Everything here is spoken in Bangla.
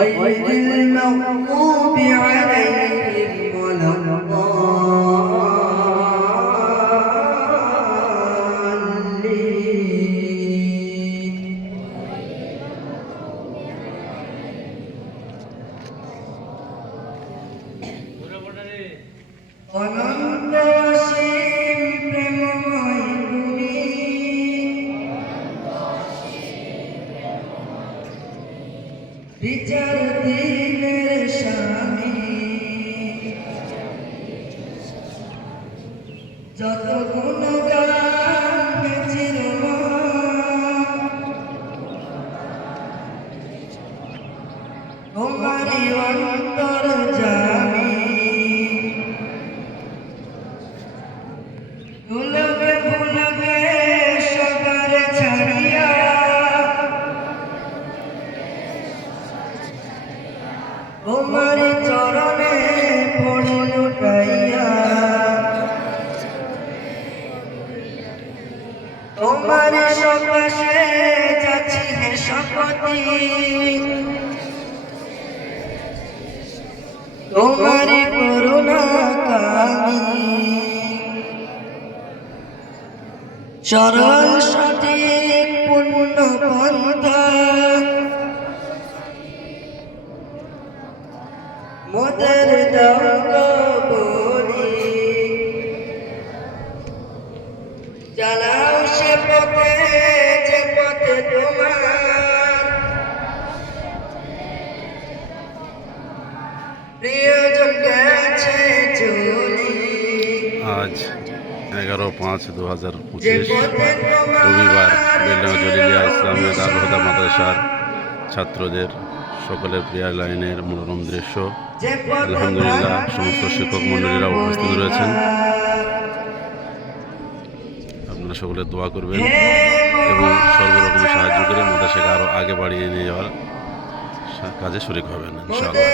غير المغضوب عليهم ولا الضالين ولما বিচার দিনের স্বামী। যত গুণ তোমার চরণে পড়ে লুটাইয়া। তোমার সকাশে যাচ্ছি হে শপতি তোমার করুণা কামি। সরল সঠিক পূর্ণ পন্থা। মোদের দৌড়ি চালাও সে পথে যে পথে তোমার। প্রিয়জন গেছে চলি। আজ এগারো পাঁচ দু হাজার পঁচিশ রবিবার বেলডাঙ্গা জলিলিয়া ইসলামিয়া দারুহদা মাদ্রাসার ছাত্রদের সকলের প্রেয়ার লাইনের মনোরম দৃশ্য। আলহামদুলিল্লাহ সমস্ত শিক্ষক মণ্ডলীরা উপস্থিত রয়েছেন। আপনারা সকলে দোয়া করবেন এবং সর্বরকমের সাহায্য করে মাদ্রাসাকে আরও আগে বাড়িয়ে নিয়ে যাওয়ার কাজে শরিক হবেন ইনশাআল্লাহ।